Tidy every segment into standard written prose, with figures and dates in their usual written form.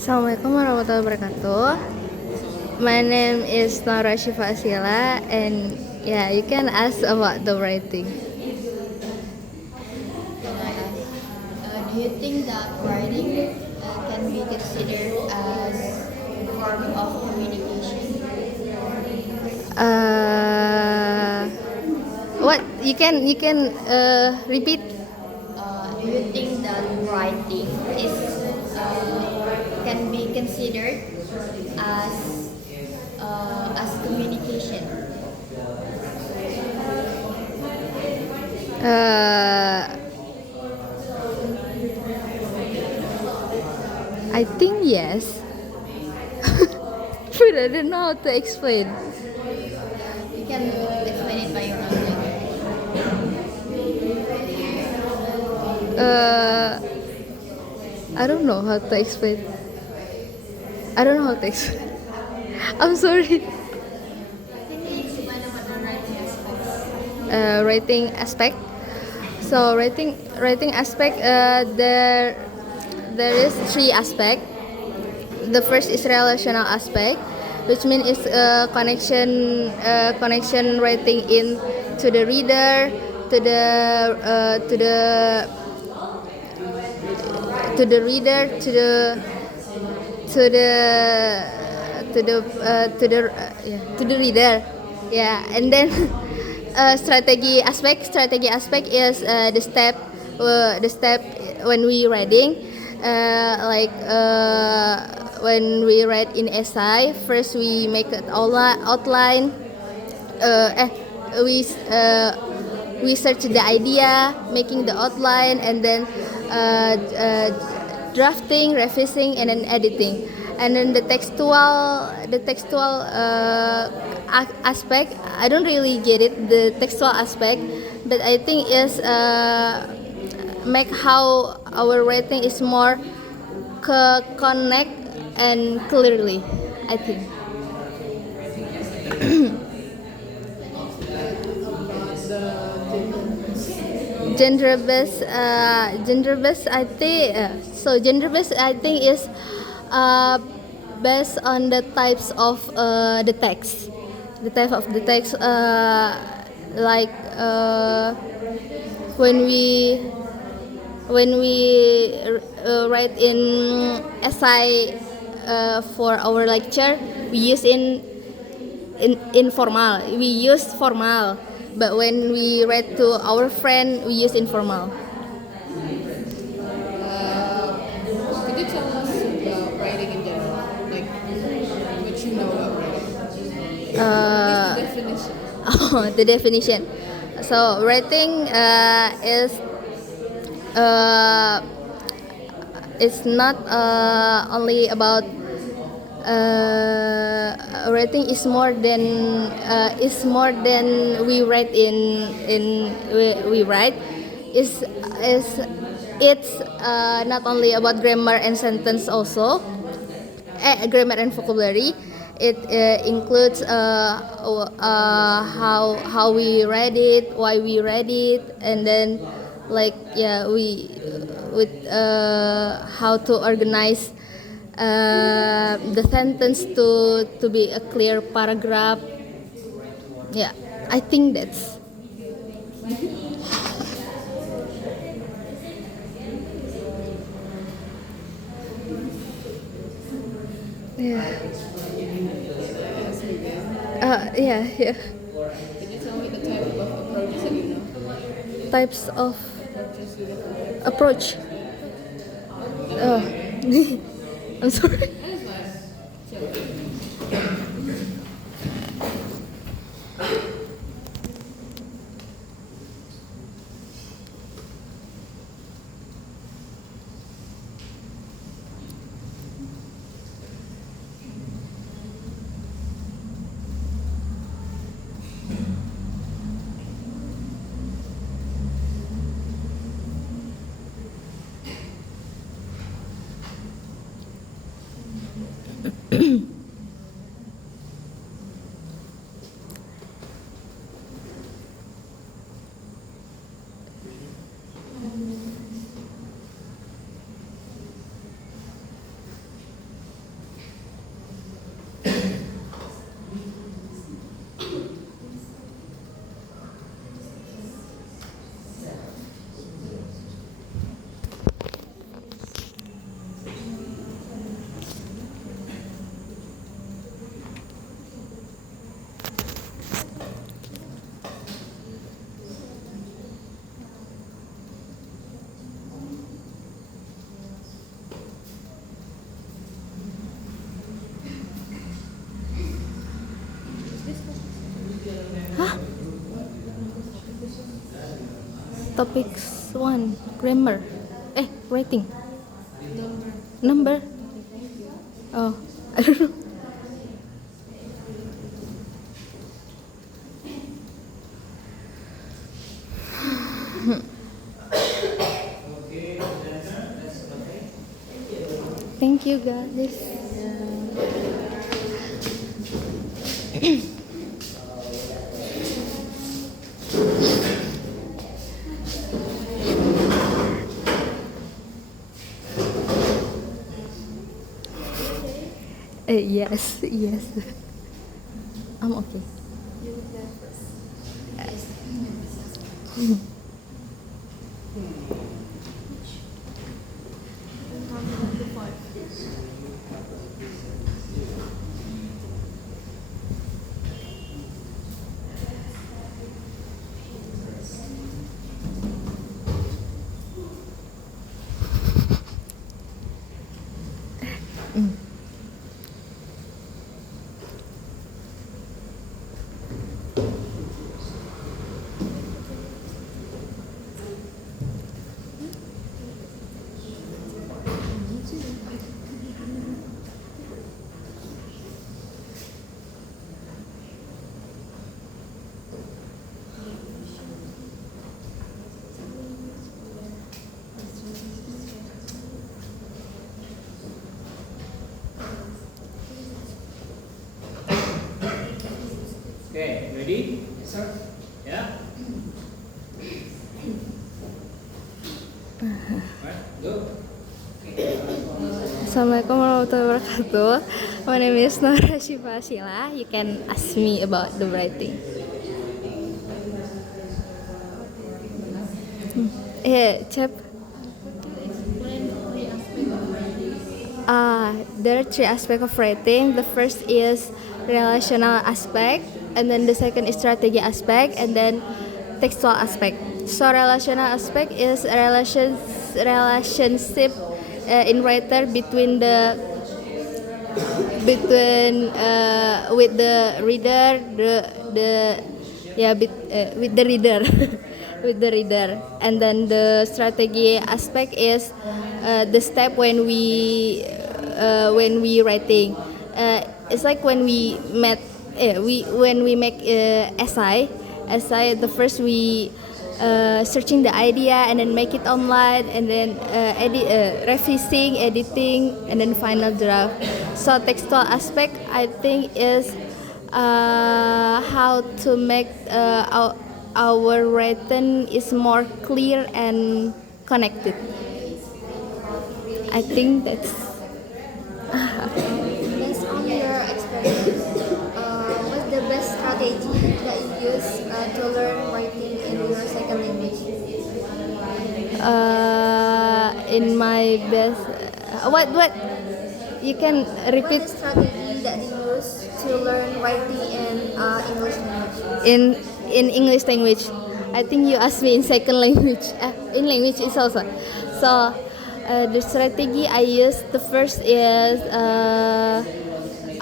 Assalamualaikum warahmatullahi wabarakatuh. My name is Nora Shifa Asila, and yeah, you can ask about the writing. Can I ask, do you think that writing can be considered as a form of communication? Uh, what you can repeat? Do you think that writing is can be considered as communication? Uh, I think yes, but I don't know how to explain. You can explain it by your own language. Uh, I don't know how to explain. I don't know how to explain. I'm sorry. Can you explain about the writing aspects? Writing aspect. So writing aspect, there is three aspect. The first is relational aspect, which means is connection writing in to the reader, to the reader, to the to the reader, yeah. And then strategy aspect is the step when we reading, when we write in essay. First we make an outline, uh, eh, we uh, we search the idea, making the outline, and then drafting, revising, and then editing. And then aspect, I don't really get it, the textual aspect, but I think is make how our writing is more connect and clearly, I think. Gender based, I think, is uh, based on the types of the text, like when we write in essay for our lecture, we use in informal, we use formal, but when we write to our friend, we use informal. Could you tell us about writing in general? Like, what you know about writing? At least the definition. The definition. So writing uh, is not only about writing is more than we write we write is it's not only about grammar and sentence also, grammar and vocabulary. It includes how we read it, why we read it, and then like, yeah, we with how to organize the sentence to be a clear paragraph. Yeah, I think that's. Yeah. Yeah, yeah. Can you tell me the type of approaches that you know? Types of Approaches to different. approach. Oh, I'm sorry. That is fine. Chill. topics 1, grammar. Writing. Number. Oh, I don't know. Thank you guys. Yes, yes. I'm okay. Okay, ready? Yes, sir. Yeah. Alright, go. Assalamualaikum warahmatullahi wabarakatuh. My name is Nora Shiva Sheila. You can ask me about the writing. Chap. There are three aspects of writing. The first is relational aspect, and then the second is strategy aspect, and then textual aspect. So relational aspect is a relationship in writer with the reader, with the reader. With the reader. And then the strategy aspect is the step when we writing. It's like when we make essay. The first we searching the idea and then make it online, and then revising, editing, and then final draft. So textual aspect, I think, is how to make our writing is more clear and connected. I think that's Based on your experience, what's the best strategy that you use to learn writing in your second language? in my best. What you can repeat What's the strategy that you use to learn writing in English language? in English language. I think you asked me in second language. In language is also. So the strategy I use, the first is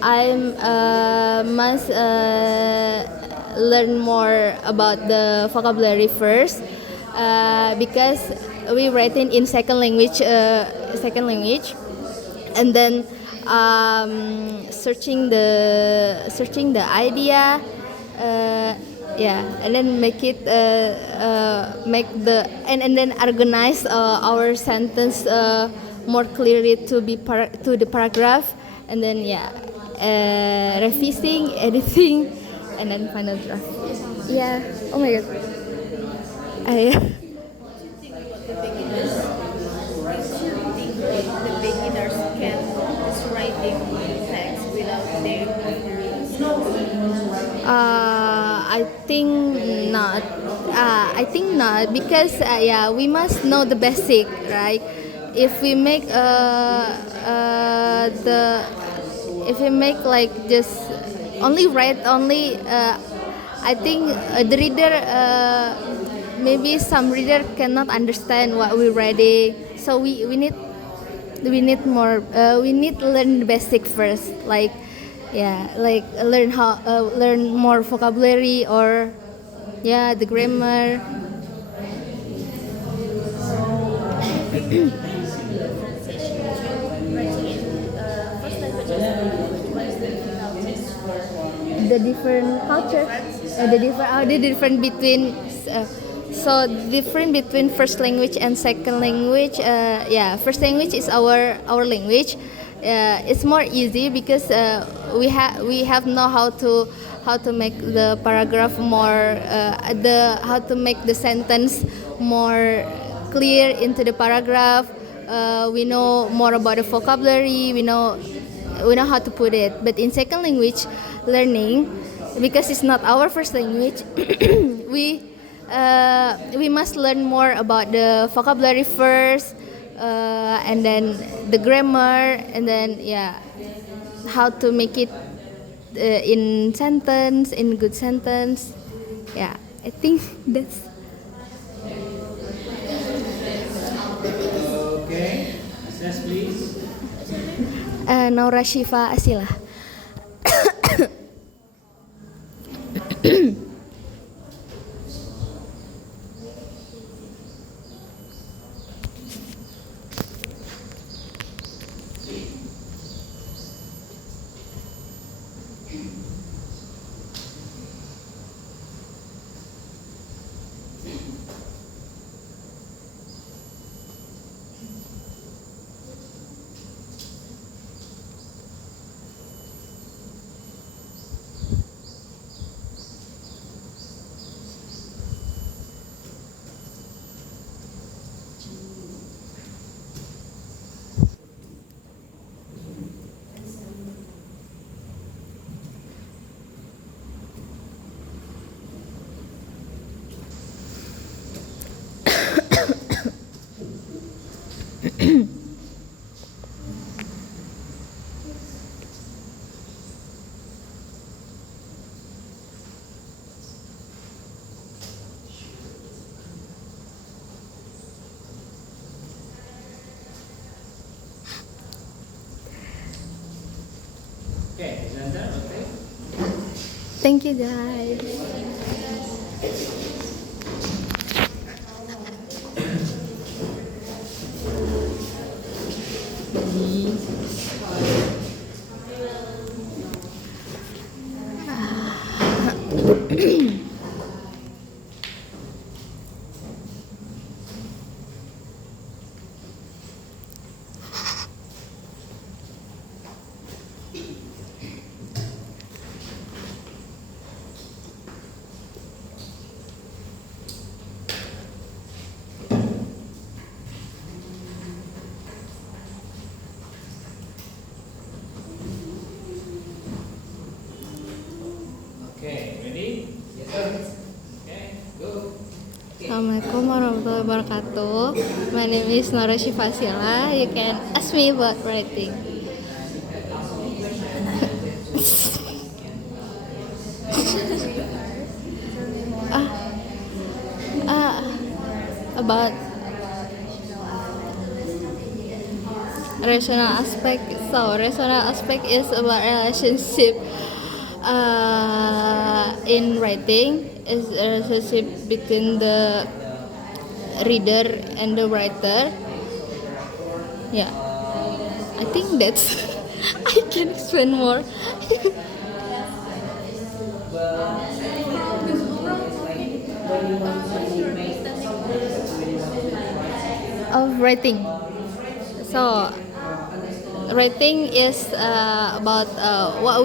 I must learn more about the vocabulary first, because we writing in second language, and then searching the idea. And then make then organize our sentence more clearly to the paragraph, and then revising, editing, and then final draft. Yeah. Oh my god. The beginners can just writing text without their I think not. I think not, because we must know the basic, right? If we make like just only write only, I think the reader, maybe some reader cannot understand what we're writing. So we need more. We need to learn the basic first, like learn more vocabulary, or the grammar. The different culture, the different between so different between first language and second language. First language is our language. It's more easy because we have know how to make the paragraph more how to make the sentence more clear into the paragraph. We know more about the vocabulary. We know how to put it. But in second language learning, because it's not our first language, we must learn more about the vocabulary first, and then the grammar, and then how to make it in good sentence. I think that's. Okay. Assess, please. Naura Shiva Asila. Okay, is that done? Okay. Thank you, guys. Okay, ready? Yes, sir. Okay, go. Assalamualaikum warahmatullahi wabarakatuh. My name is Naura Shiva Asila. You can ask me about writing. About rational aspect. So rational aspect is about relationship in writing. Is a relationship between the reader and the writer. Yeah, I think that's. I can explain more. Of writing. So writing is about what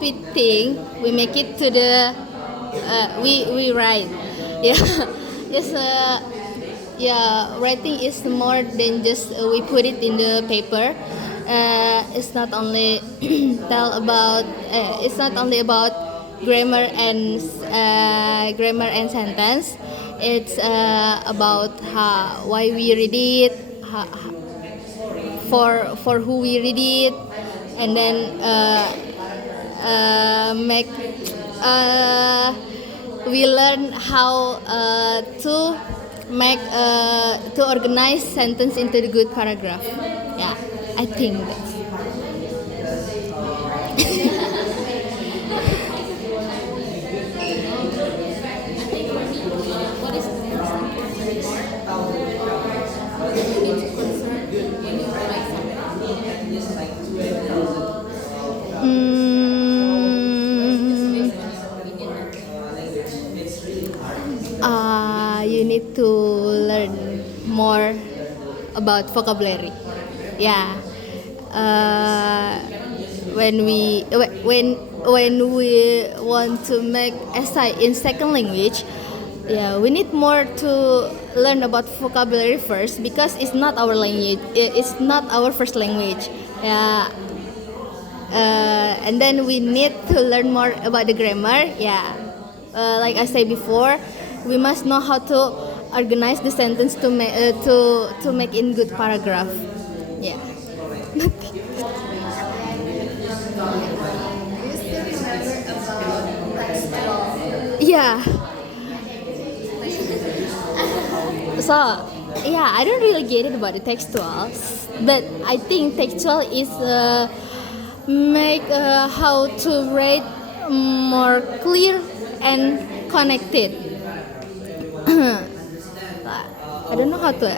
we think. We make it to the we write. Yeah, yes. Writing is more than just we put it in the paper. It's not only it's not only about grammar and sentence. It's about why we read it, for who we read it, and then we learn how to make to organize sentence into the good paragraph. Yeah, I think that's. What is the most important part? about vocabulary. Yeah. When we want to make essay in second language, yeah, we need more to learn about vocabulary first because it's not our language. It's not our first language. Yeah. And then we need to learn more about the grammar. Yeah. Like I said before, we must know how to organize the sentence to make in good paragraph. Yeah. Do you still remember about textual? Yeah. So yeah, I don't really get it about the textual, but I think textual is make how to write more clear and connected. I don't know how to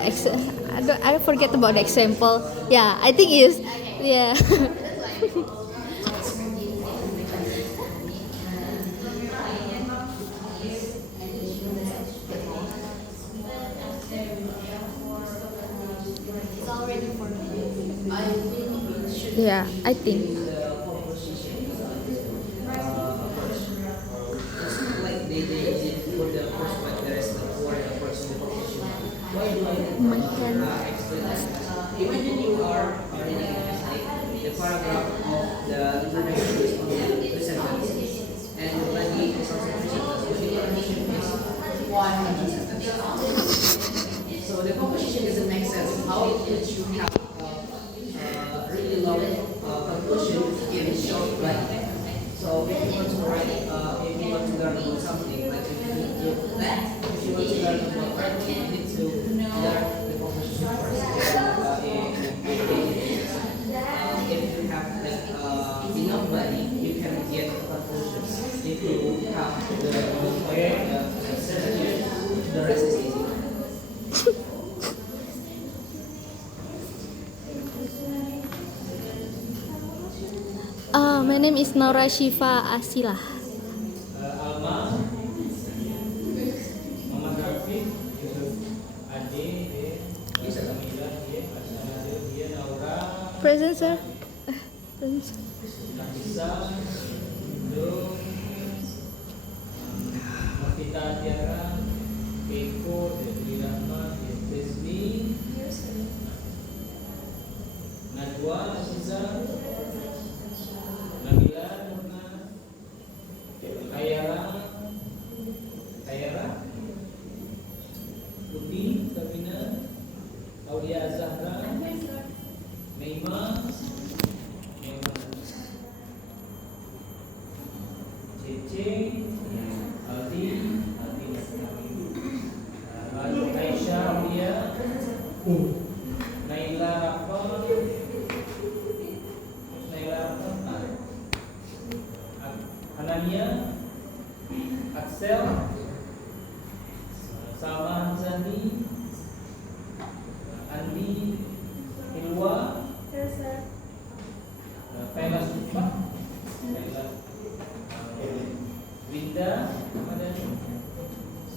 I forget about the example. Yeah, I think is yeah. It's already for me. Yeah, I think. Like they did for the first one, there is the for the first one. Why do I My hand. imagine you are reading like the paragraph of the introduction is only 2 sentences, and the body is also 3 sentences, but the introduction is 100 sentences. So the composition doesn't make sense. How it should have really long conclusion in short writing. So if you want to write, if you want to learn about something, like if you need to, if you want to learn about writing, you need to learn the composition first. If you have like enough body, you can get conclusions. If you have the rest is easy. My name is Naura Shiva Asila. Alma, Muhammad Rafiq, Yusuf Ade, Kamila, dia Naura, Present, sir. Present, sir. Nafisa, Indo, Mafita Tiara, Keiko, Devi Rahma, Desmi, Najwa, Aziza, Nabila, Nurna, Kayara, Putih, Sabina, Aulia Zahra, Meima, Cece, Aldi, lalu Aisyah, Aulia, Naila Rafa, Anania, Axel, Salma Hanzani, Andi, Hilwa, Kaila Sufa, Winda,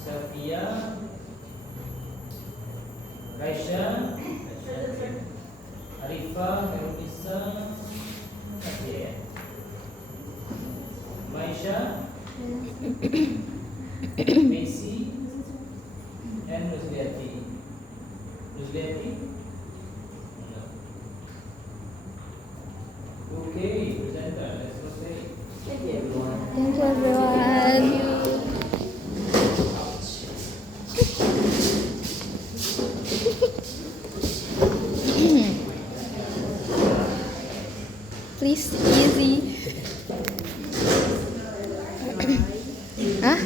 Safia, Raisha, Arifa, Herunisa, Maisha, Messi, and Nuzliati. Nuzliati? No. Okay, presenter, let's proceed. Thank you, everyone. Thank you, everyone. Please, easy. Hah?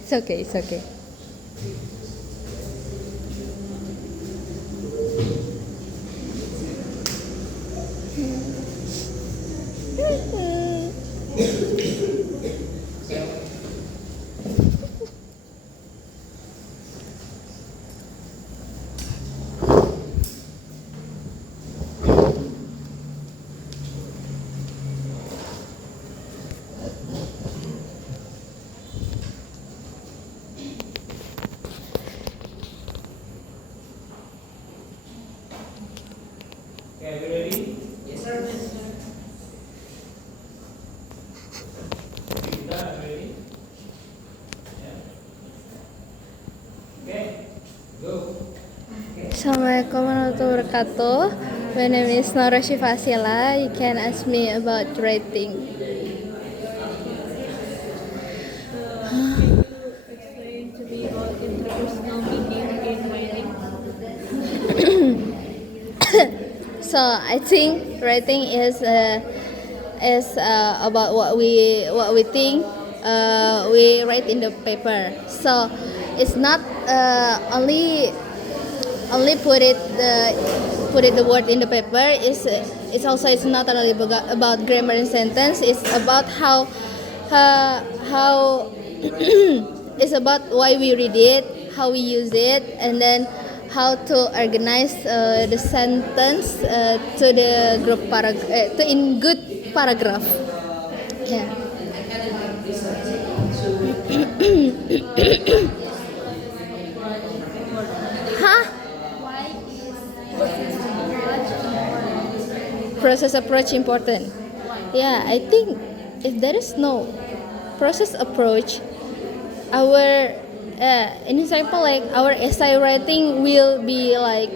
It's okay, it's okay. Assalamualaikum warahmatullahi wabarakatuh. My name is Nora Shifasila. You can ask me about writing. Explain to me about interpersonal meaning in writing. So I think writing is about what we think. We write in the paper. So it's not only put it the word in the paper. It's also it's not only about grammar and sentence. It's about how it's about why we read it, how we use it, and then how to organize the sentence to the group to in good paragraph. Yeah. Huh? Process approach important. Yeah, I think if there is no process approach, our in example like our essay writing will be like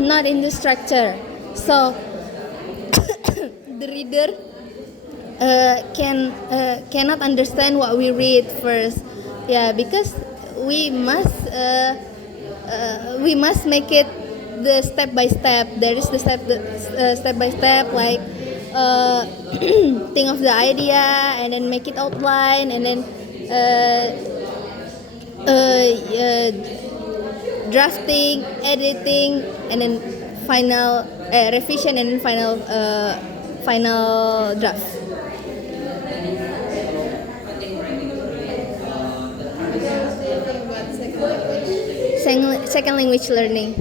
not in the structure. So the reader cannot understand what we read first. Yeah, because we must make it the step by step. There is the step by step, like think of the idea and then make it outline and then drafting, editing, and then final revision and then final draft. Second language learning.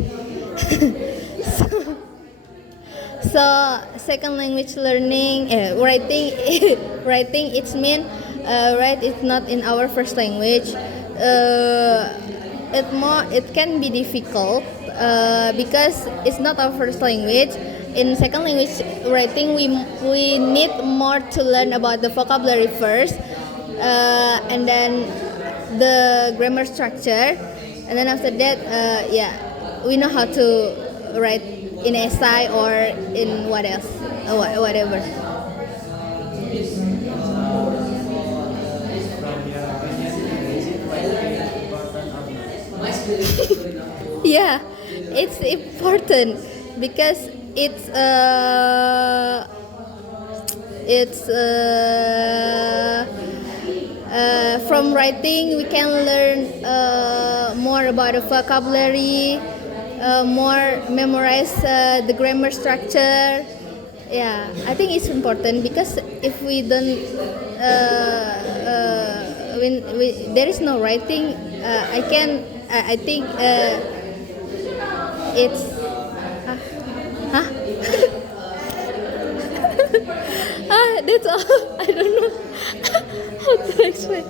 So second language learning, writing it's mean write it's not in our first language. It can be difficult because it's not our first language. In second language writing, we need more to learn about the vocabulary first, and then the grammar structure, and then after that, we know how to write in essay or in what else, whatever. Yeah, it's important because from writing we can learn more about the vocabulary, more memorize the grammar structure. Yeah, I think it's important because if we don't, when there is no writing, I think it's, that's all. I don't know how to explain.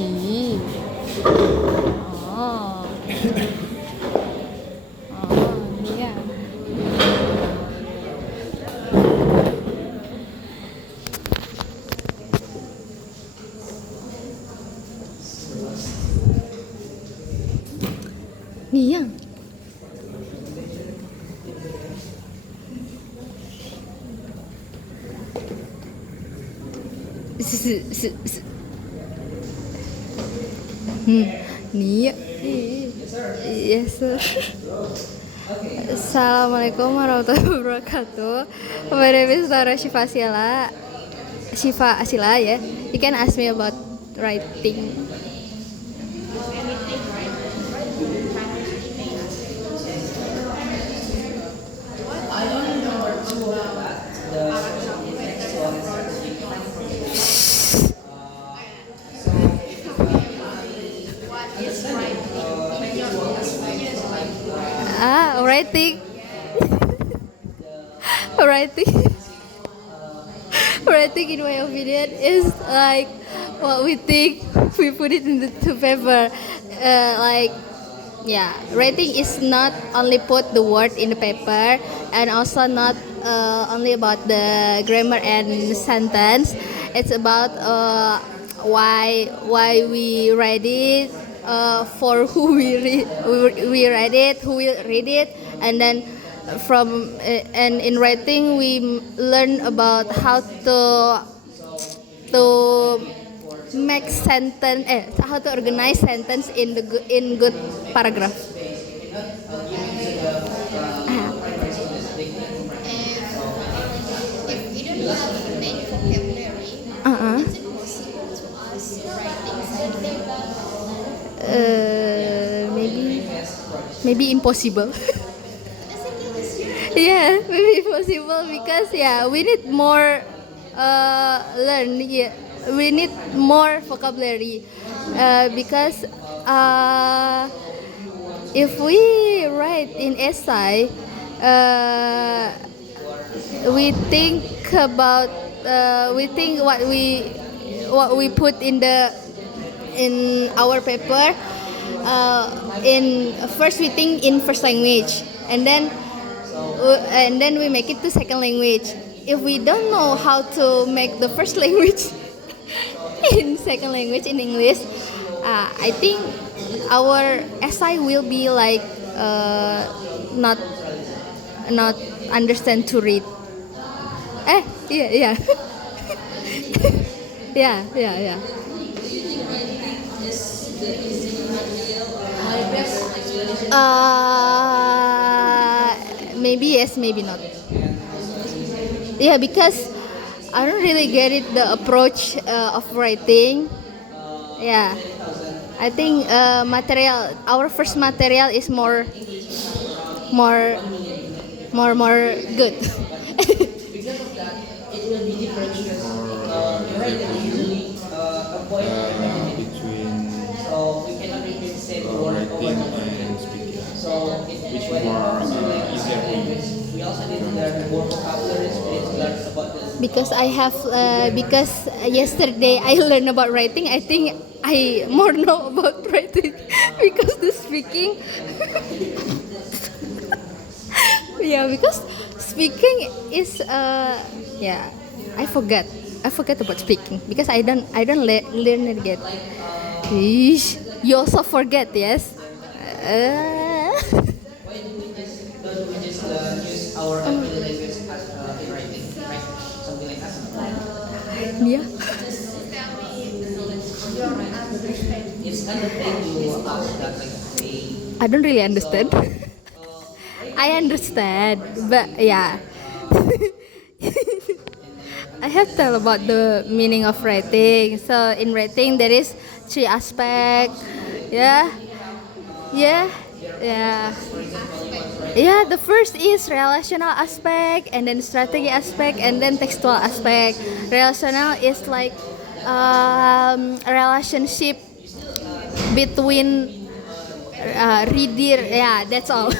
Ih. Oh. Oh, iya. Iya. Nia. Yes, sir. Assalamualaikum warahmatullahi wabarakatuh. My name is Tara Shiva Asila, ya. You can ask me about writing. Writing. Writing. Writing, in my opinion, is like what we think. We put it into paper. Like, yeah, writing is not only put the word in the paper, and also not only about the grammar and sentence. It's about why we write it, for who we read it, who will read it, and then and in writing we learn about how to make sentence, how to organize sentence in good paragraph. If we don't have many vocabulary, is it possible to us writing something? Maybe impossible. Yeah, maybe possible, because we need more learn. Yeah, we need more vocabulary, because if we write in essay, we think about what we put in our paper. In first we think in first language, and then we make it to second language. If we don't know how to make the first language in second language, in English, I think our essay will be like not understand to read. Yeah. Yeah. Maybe yes, maybe not. Yeah, because I don't really get it, the approach of writing. Yeah, I think our first material is more good. Because of that, it will be different because you're right, usually avoid between so we cannot repeat the same word over writing and over again. and speaking, So which when it more comes to like easier for you? we also need to learn more vocabularies. We need to learn about the Because yesterday I learned about writing, I think I more know about writing because the speaking. Yeah, because speaking is I forgot about speaking because I don't learn it yet. Eesh, you also forget, yes? why don't we just use our everyday language as in writing, right? Something like that. Yeah. It's kind of thing to ask that like a I don't really understand. I understand, but yeah. I have tell about the meaning of writing. So in writing there is 3 aspects. Yeah. Yeah, the first is relational aspect, and then strategy aspect, and then textual aspect. Relational is like a relationship between reader. Yeah, that's all.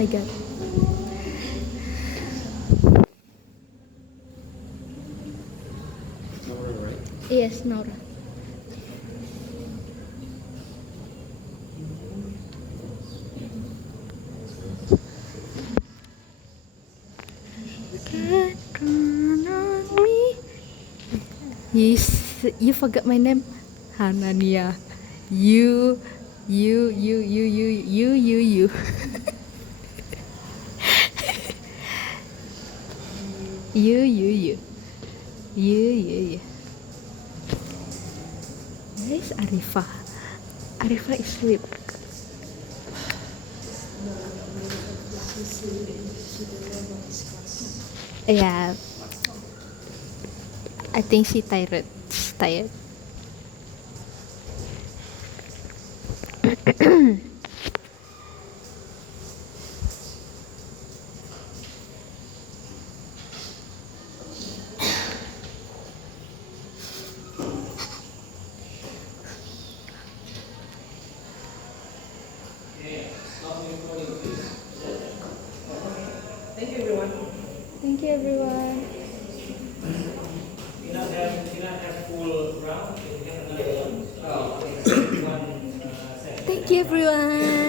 my god. Nora, right? Yes, Nora. Can't count on me. You forgot my name, Hanania. You. You. You. Where is Arifa? Arifa is asleep. Yeah. I think she tired. She's tired. Thank you, everyone. Thank you, everyone. You not have full round. You have another one. Oh, okay. One session. Thank you, everyone.